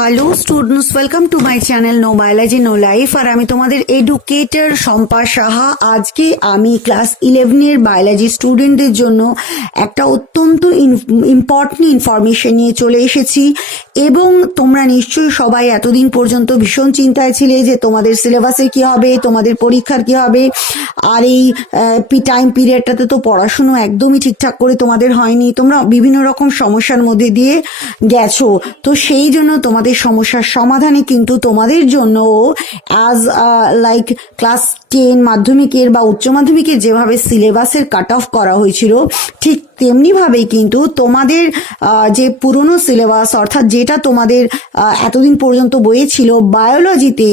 Hello students, welcome to my channel no biology no life. আর আমি তোমাদের educator Shampa Saha. আজকে আমি ক্লাস 11-এর বায়োলজি স্টুডেন্টদের জন্য একটা অত্যন্ত ইম্পর্টেন্ট ইনফরমেশন নিয়ে চলে এসেছি। এবং তোমরা নিশ্চয়ই সবাই এতদিন পর্যন্ত ভীষণ চিন্তায় ছিলে যে তোমাদের সিলেবাসে কি হবে, তোমাদের পরীক্ষার কি হবে। আর এই টাইম পিরিয়ডটাতে তো পড়াশুনো একদমই ঠিকঠাক করে তোমাদের হয়নি, তোমরা বিভিন্ন রকম সমস্যার মধ্যে দিয়ে গেছো। তো সেই জন্য তোমাদের সমস্যার সমাধানে কিন্তু তোমাদের জন্য অ্যাজ লাইক ক্লাস 10 মাধ্যমিকের বা উচ্চ মাধ্যমিকের যেভাবে সিলেবাসের কাট অফ করা হয়েছিল, ঠিক তেমনিভাবেই কিন্তু তোমাদের যে পুরনো সিলেবাস, অর্থাৎ যেটা তোমাদের এতদিন পর্যন্ত বইয়ে ছিল বায়োলজিতে,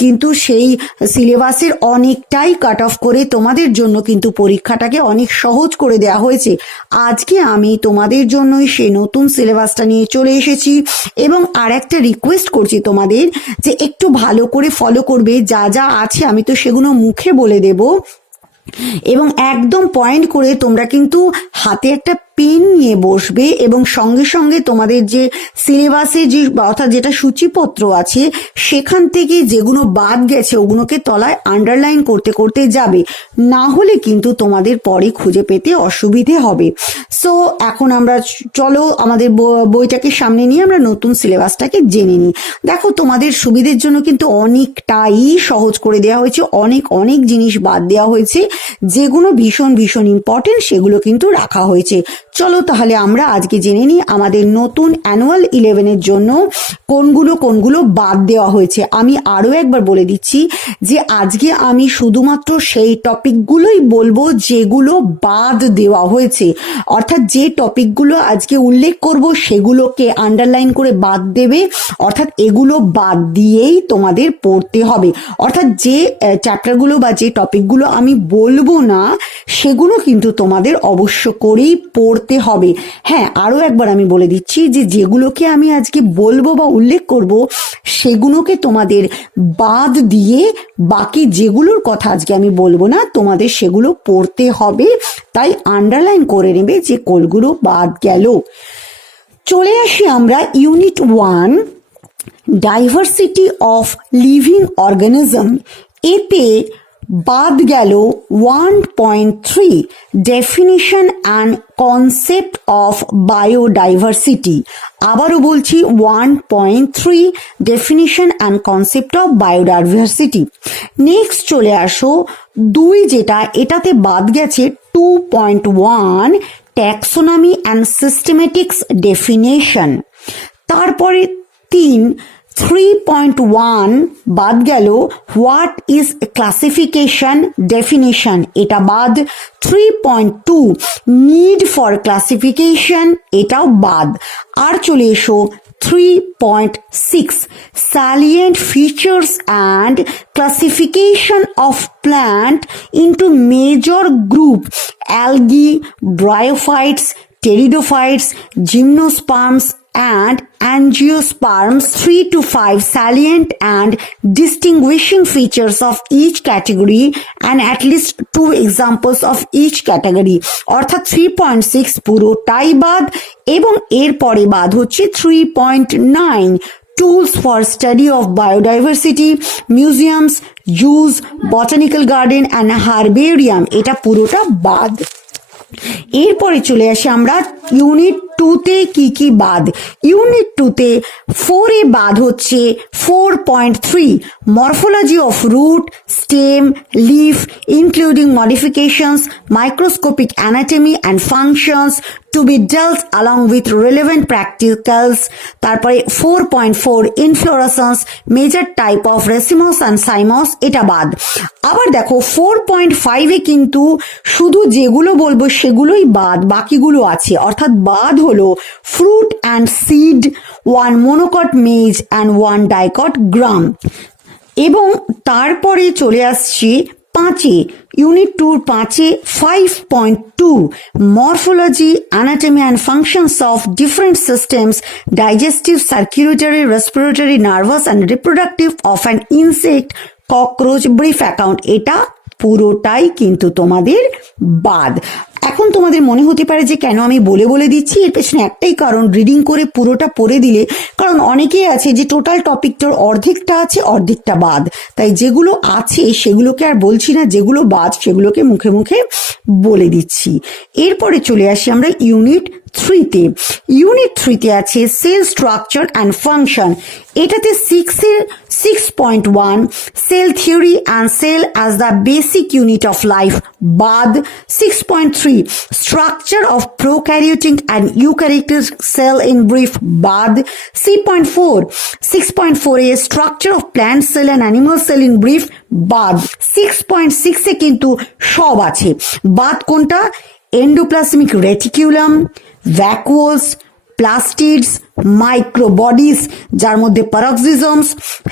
কিন্তু সেই সিলেবাসের অনেকটাই কাট অফ করে তোমাদের জন্য কিন্তু পরীক্ষাটাকে অনেক সহজ করে দেওয়া হয়েছে। আজকে আমি তোমাদের জন্যই সেই নতুন সিলেবাসটা নিয়ে চলে এসেছি এবং আর একটা রিকোয়েস্ট করছি তোমাদের যে একটু ভালো করে ফলো করবে। যা যা আছে আমি তো সেগুলো মুখে বলে দেব, এবং একদম পয়েন্ট করে তোমরা কিন্তু হাতে একটা পেন নিয়ে বসবে এবং সঙ্গে সঙ্গে তোমাদের যে সিলেবাসে যে অর্থাৎ যেটা সূচিপত্র আছে সেখান থেকে যেগুলো বাদ গেছে ওগুলোকে তলায় আন্ডারলাইন করতে করতে যাবে, না হলে কিন্তু তোমাদের পরে খুঁজে পেতে অসুবিধে হবে। সো এখন আমরা চলো আমাদের বইটাকে সামনে নিয়ে আমরা নতুন সিলেবাসটাকে জেনে নিই। দেখো, তোমাদের সুবিধের জন্য কিন্তু অনেকটাই সহজ করে দেওয়া হয়েছে, অনেক জিনিস বাদ দেওয়া হয়েছে, যেগুলো ভীষণ ভীষণ ইম্পর্টেন্ট সেগুলো কিন্তু রাখা হয়েছে। চলো তাহলে আমরা আজকে জেনে নিই আমাদের নতুন অ্যানুয়াল 11-এর জন্য কোনগুলো বাদ দেওয়া হয়েছে। আমি আরো একবার বলে দিচ্ছি যে আজকে আমি শুধুমাত্র সেই টপিকগুলোই বলবো যেগুলো বাদ দেওয়া হয়েছে, অর্থাৎ যে টপিকগুলো আজকে উল্লেখ করব সেগুলোকে আন্ডারলাইন করে বাদ দেবে, অর্থাৎ এগুলো বাদ দিয়েই তোমাদের পড়তে হবে। অর্থাৎ যে চ্যাপ্টারগুলো বা যে টপিকগুলো আমি বলবো না সেগুলো কিন্তু তোমাদের অবশ্য করেই পড়তে হবে। হ্যাঁ, আরো একবার আমি বলে দিচ্ছি যে যেগুলোকে আমি আজকে বলবো বা উল্লেখ করব সেগুলোকে তোমাদের বাদ দিয়ে বাকি যেগুলোর কথা আজকে আমি বলবো না তোমাদের সেগুলো পড়তে হবে, তাই আন্ডারলাইন করে নেবে যে কোনগুলো বাদ গেল। চলে আসি আমরা unit 1 diversity of living organism. এতে বাদ গেল 1.3 definition and concept of biodiversity. আবারও বলছি 1.3 definition and concept of biodiversity. Next চলে আসো 2 যেটা, এটাতে বাদ গেছে 2.1 ট্যাক্সোনমি অ্যান্ড সিস্টেমেটিক্স ডেফিনেশন। তারপরে 3.1 বাদ গেল হোয়াট ইজ ক্লাসিফিকেশন ডেফিনেশন, এটা বাদ। 3.2 নিড ফর ক্লাসিফিকেশন, এটাও বাদ। আর চলে এসো 3.6 salient features and classification of plant into major group: algae, bryophytes, pteridophytes, gymnosperms and angiosperms. 3 to 5 salient and distinguishing features of each category and at least 2 examples of each category. অর্থাৎ 3.6 পুরোটাই বাদ, এবং এরপরে বাদ হচ্ছে 3.9 tools for study of biodiversity, museums, zoos, botanical garden and herbarium, এটা পুরোটা বাদ। এরপরে চলে আসি আমরা ইউনিট 2-তে কি কি বাদ। ইউনিট 2-তে 4-এ বাদ হচ্ছে 4.3 morphology of root, stem, leaf including modifications, microscopic anatomy and functions to be dealt along with relevant practicals. তারপরে 4.4 inflorescence, major type of racemose and cymose, এটা বাদ। আবার দেখো 4.5-এ কিন্তু শুধু যেগুলো বলবো সেগুলোই বাদ, বাকিগুলো আছে। অর্থাৎ বাদ হলো fruit and seed, 1 monocot maize and 1 dicot gram। এবং তারপরে চলে আসছি 5-এ, ইউনিট 2 5-এ 5.2 morphology, anatomy and functions of different systems, digestive, circulatory, respiratory, nervous and reproductive of an insect, cockroach, brief account, এটা পুরোটাই কিন্তু তোমাদের বাদ। এখন এখন তোমাদের মনে হতে পারে যে কেন আমি বলে বলে দিচ্ছি, এর পেছনে একটাই কারণ, রিডিং করে পুরোটা পড়ে দিলে, কারণ অনেকেই আছে যে টোটাল টপিকটার অর্ধেকটা আছে অর্ধেকটা বাদ, তাই যেগুলো আছে সেগুলোকে আর বলছি না, যেগুলো বাদ সেগুলোকে মুখে মুখে বলে দিচ্ছি। এরপরে চলে আসি আমরা ইউনিট 3-তে। ইউনিট 3-তে আছে সেল স্ট্রাকচার অ্যান্ড ফাংশন। এটাতে 6.1 cell theory and cell as the basic unit of life বাদ। 6.3 structure of prokaryotic and eukaryotic cell in brief বাদ। 6.4 এ structure of plant cell and animal cell in brief বাদ। 6.6 এ কিন্তু সব আছে। বাদ কোনটা? এন্ডোপ্লাজমিক রেটিকুলাম, ভ্যাকুওলস, প্লাস্টিডস, মাইক্রোবডিস, যার মধ্যে প্যারাক্সিজোমস,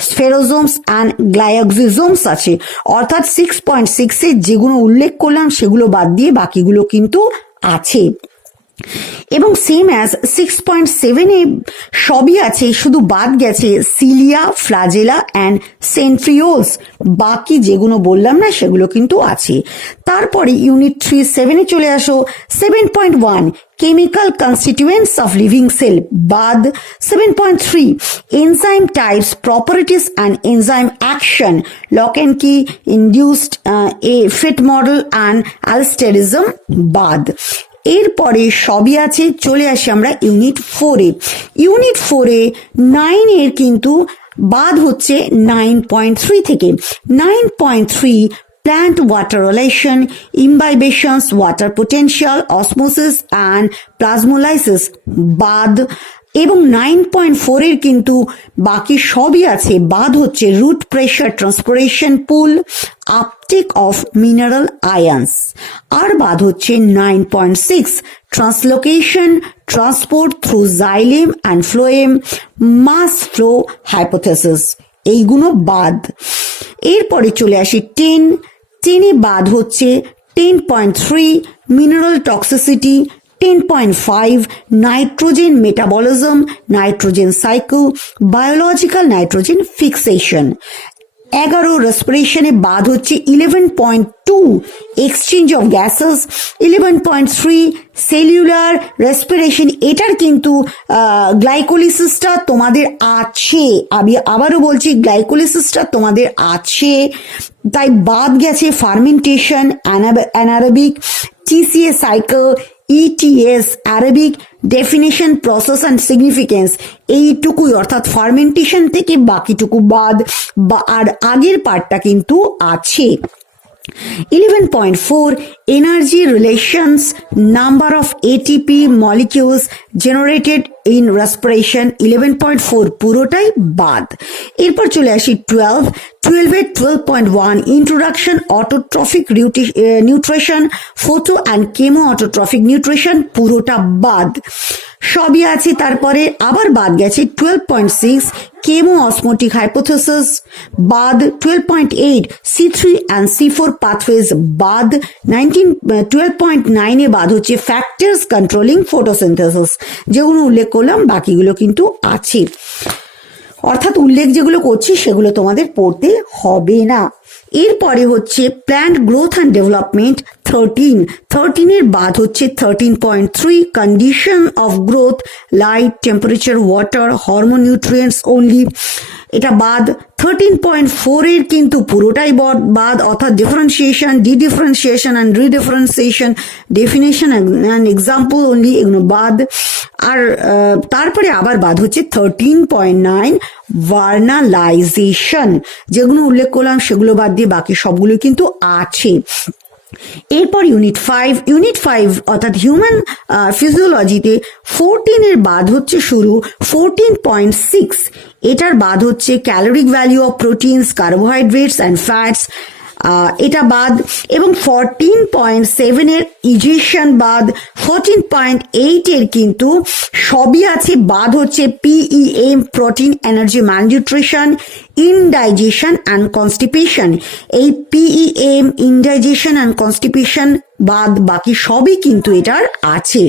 স্ফেরোজোমস অ্যান্ড গ্লাইওক্সিজোমস আছে। অর্থাৎ 6.6 এ যেগুলো উল্লেখ করলাম সেগুলো বাদ দিয়ে বাকিগুলো কিন্তু আছে। এবং সেম অ্যাজ 6.7 এ সবই আছে, শুধু বাদ গেছে সিলিয়া, ফ্লাজেলা অ্যান্ড সেন্ট্রিওলস। বাকি যেগুলো বললাম না সেগুলো কিন্তু আছে। তারপরে ইউনিট 3-7 এ চলে আসো। 7.1 chemical constituents of living cell বাদ। 7.3 enzyme types, properties and enzyme action, lock and key, induced a fit model and allosterism বাদ। এরপরে সবই আছে। চলে আসি আমরা ইউনিট 4-এ। ইউনিট 4-এ 9 এর কিন্তু বাদ হচ্ছে 9.3 থেকে। 9.3 plant water relation, imbibations, water potential, osmosis and plasmolysis বাদ। এবং 9.4 এর কিন্তু বাকি সবই আছে। বাদ হচ্ছে root pressure transpiration pull, uptake of mineral ions. আর বাদ হচ্ছে 9.6 translocation, transport through xylem and phloem, mass flow hypothesis. এইগুলো বাদ। এরপরে চলে আসি 10 বাদ হচ্ছে 10.3 mineral toxicity, 10.5 nitrogen metabolism, nitrogen cycle, biological nitrogen fixation. 11 রেসপিরেশনে বাদ হচ্ছে 11.2 exchange of gases, 11.3 cellular respiration. এটার কিন্তু গ্লাইকোলিসিসটা তোমাদের আছে, আমি আবারও বলছি গ্লাইকোলিসিসটা তোমাদের আছে, তাই বাদ গেছে fermentation, anaerobic, TCA cycle, ETS, Arabic, definition, process and significance. এইটুকুই, অর্থাৎ ফার্মেন্টেশন থেকে বাকিটুকু বাদ, আর আগের পার্টটা কিন্তু আছে। 11.4 energy relations, number of ATP molecules generated in respiration, 11.4 পুরোটাই বাদ। এরপর চলে আসি 12.1 introduction autotrophic nutrition, photo and chemo autotrophic nutrition পুরোটা বাদ। সবই আছে। তারপরে আবার বাদ গেছে 12.6 কেমো অসমোটিক হাইপোথেসিস বাদ। 12.8 C3 and C4 পাথওয়েজ বাদ। 12.9 এ বাদ হচ্ছে ফ্যাক্টরস কন্ট্রোলিং ফটোসিনথেসিস। যেগুলো উল্লেখ করলাম বাকিগুলো কিন্তু আছে, অর্থাৎ উল্লেখ যেগুলো করছি সেগুলো তোমাদের পড়তে হবে না। এরপরে হচ্ছে প্ল্যান্ট গ্রোথ অ্যান্ড ডেভেলপমেন্ট 13 এর বাদ হচ্ছে 13.3 condition of growth, light, temperature, water, hormone, nutrients only, এটা বাদ। 13.4 এর কিন্তু পুরোটাই বাদ, অর্থাৎ differentiation, dedifferentiation and redifferentiation, definition and example only, এগুলো বাদ। আর তারপরে আবার বাদ হচ্ছে 13.9 ভার্নালাইজেশন। যেগুলো উল্লেখ করলাম সেগুলো বাদ দিয়ে বাকি সবগুলো কিন্তু আছে। এরপর ইউনিট 5 অর্থাৎ হিউম্যান ফিজিওলজিতে 14 এর বাদ হচ্ছে শুরু 14.6, এটার বাদ হচ্ছে caloric value of proteins, carbohydrates and fats, এটা বাদ। এবং 14.7 এর ইজেশন বাদ। 14.8 এর কিন্তু সবই আছে, বাদ হচ্ছে PEM protein energy malnutrition, indigestion and constipation. এই PEM ইনডাইজেশন অ্যান্ড কনস্টিপেশন বাদ, বাকি সবই কিন্তু এটার আছে।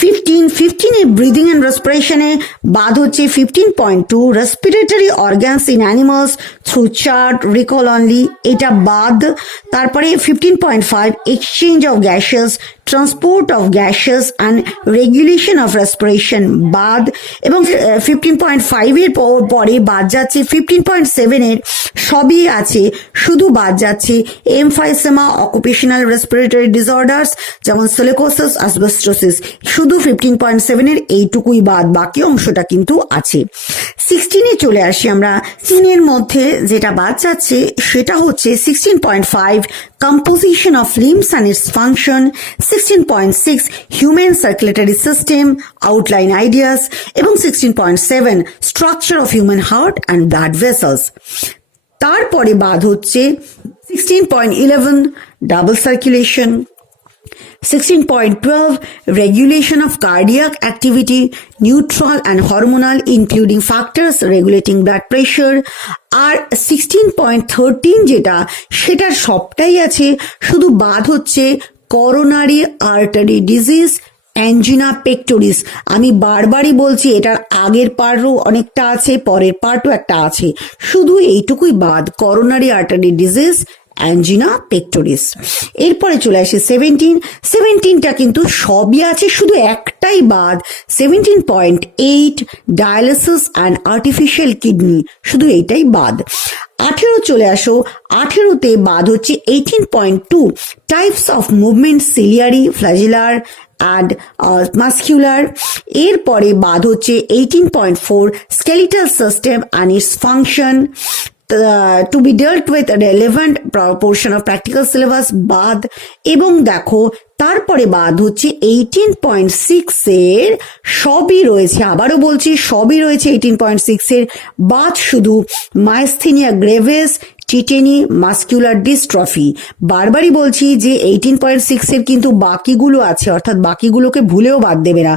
15 এ ব্রিদিং এন্ড রেসপিরেশনে বাদ হচ্ছে 15.2 respiratory organs in animals through chart recall only, এটা বাদ। তারপরে 15.5 exchange of gases, transport of gases and regulation of respiration বাদ। এবং 15.5 এর পরে বাদ যাচ্ছে 15.7 এর সবই আছে, শুধু বাদ যাচ্ছে এমফাইসেমা, অকুপেশনাল রেসপিরেটরি ডিসঅর্ডার্স যেমন সিলিকোসিস, অ্যাসবেস্টোসিস, শুধু 15.7 এর এইটুকুই বাদ, বাকি অংশটা কিন্তু আছে। 16 এ চলে আসি আমরা। 16 এর মধ্যে যেটা বাদ যাচ্ছে সেটা হচ্ছে 16.5 composition of limbs and its function, 16.6 human circulatory system, outline ideas, এবং 16.7 structure of human heart and blood vessels। তারপরে বাদ হচ্ছে 16.11 double circulation, 16.12 regulation of cardiac activity, neutral and hormonal including factors regulating blood pressure, আর 16.13 যেটা সেটার সবটাই আছে, শুধু বাদ হচ্ছে coronary artery disease, angina pectoris. আমি বারবারই বলছি এটার আগের পার্টও অনেকটা আছে, পরের পার্টও একটা আছে, শুধু এইটুকুই বাদ, coronary artery disease, angina pectoris. এরপরে চলে আসে 17টা কিন্তু সবই আছে, শুধু একটাই বাদ, 17.8 ডায়ালিসিস অ্যান্ড আর্টিফিশিয়াল কিডনি, শুধু এইটাই বাদ। 18 চলে আসো। 18তে বাদ হচ্ছে 18.2 types of movement, ciliary, flagellar and muscular। এরপরে বাদ হচ্ছে 18.4 skeletal system and its function, to be dealt with a relevant portion of practical syllabus বাদ। এবং দেখো তারপরে বাদ হচ্ছে 18.6 এর সবই রয়েছে, আবারও বলছি সবই রয়েছে 18.6 এর বাদ, শুধু মাইস্থেনিয়া গ্রেভিস, টিটেনি, মাস্কুলার ডিস্ট্রফি। বারবারই বলছি যে 18.6 এর কিন্তু বাকিগুলো আছে, অর্থাৎ বাকিগুলোকে ভুলেও বাদ দেবে না,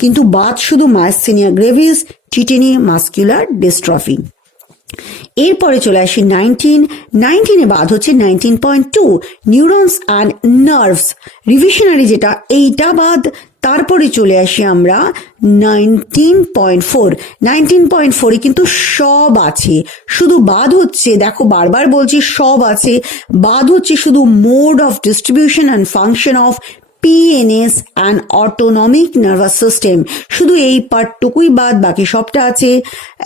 কিন্তু বাদ শুধু মাইস্থেনিয়া গ্রেভিস, টিটেনি, মাস্কুলার ডিস্ট্রফি। এরপরে চলে আসি 19 এ বাদ হচ্ছে 19.2 নিউরনস অ্যান্ড নার্ভস, রিভিশনারি যেটা, এইটা বাদ। তারপরে চলে আসি আমরা 19.4 এ কিন্তু সব আছে, শুধু বাদ হচ্ছে, দেখো বারবার বলছি সব আছে, বাদ হচ্ছে শুধু mode of distribution and function of PNS and autonomic nervous system, শুধু এই পার্টটুকুই বাদ, বাকি সবটা আছে।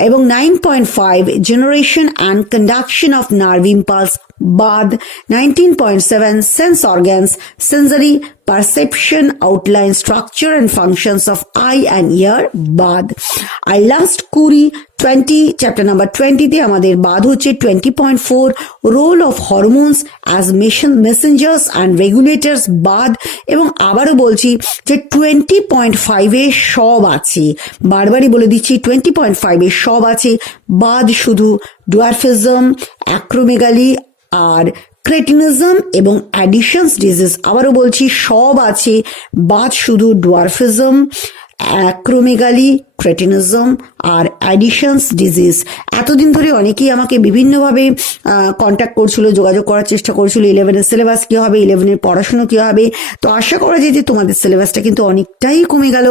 এবং 9.5 generation and conduction of nerve impulse বাদ। 19.7 sense organs, sensory perception, outline, structure and functions of eye and ear বাদ। আর লাস্ট 20 চ্যাপ্টার নাম্বার 20তে আমাদের বাদ হচ্ছে 20.4 role of hormones as messengers and regulators বাদ। এবং আবারও বলছি যে 20.5 এ সব আছে, বারবারই বলে দিচ্ছি 20.5 এ সব আছে, বাদ শুধু ডোয়ারফিজম, অ্যাক্রোমেগালি আর ক্রেটিনিজম এবং অ্যাডিশনস ডিজিজ। আবারও বলছি সব আছে, বাদ শুধু ডোয়ারফিজম, অ্যাক্রোমেগালি, ক্রেটিনিজম আর অ্যাডিশনস ডিজিজ। এতদিন ধরে অনেকেই আমাকে বিভিন্নভাবে কন্ট্যাক্ট করছিল, যোগাযোগ করার চেষ্টা করছিল 11-এর সিলেবাস কী হবে, 11-এর পড়াশুনো কী হবে। তো আশা করা যায় যে তোমাদের সিলেবাসটা কিন্তু অনেকটাই কমে গেল।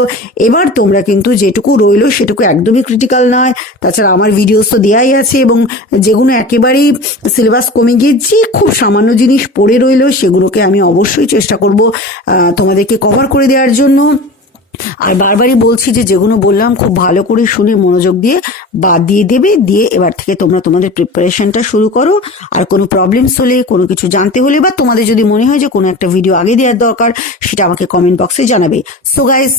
এবার তোমরা কিন্তু যেটুকু রইলো সেটুকু একদমই ক্রিটিক্যাল নয়, তাছাড়া আমার ভিডিওস তো দেওয়াই আছে, এবং যেগুলো একেবারেই সিলেবাস কমে গিয়ে যে খুব সামান্য জিনিস পড়ে রইলো সেগুলোকে আমি অবশ্যই চেষ্টা করব তোমাদেরকে কভার করে দেওয়ার জন্য। আর বারবারই বলছি যে যেগুলো বললাম খুব ভালো করে শুনে মনোযোগ দিয়ে বাদ দিয়ে দেবে, দিয়ে এবার থেকে তোমরা তোমাদের প্রিপারেশনটা শুরু করো। আর কোনো প্রবলেমস হলে, কোনো কিছু জানতে হলে, বা তোমাদের যদি মনে হয় যে কোনো একটা ভিডিও আগে দেওয়ার দরকার, সেটা আমাকে কমেন্ট বক্সে জানাবে। So guys,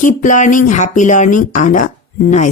keep learning, happy learning and a nice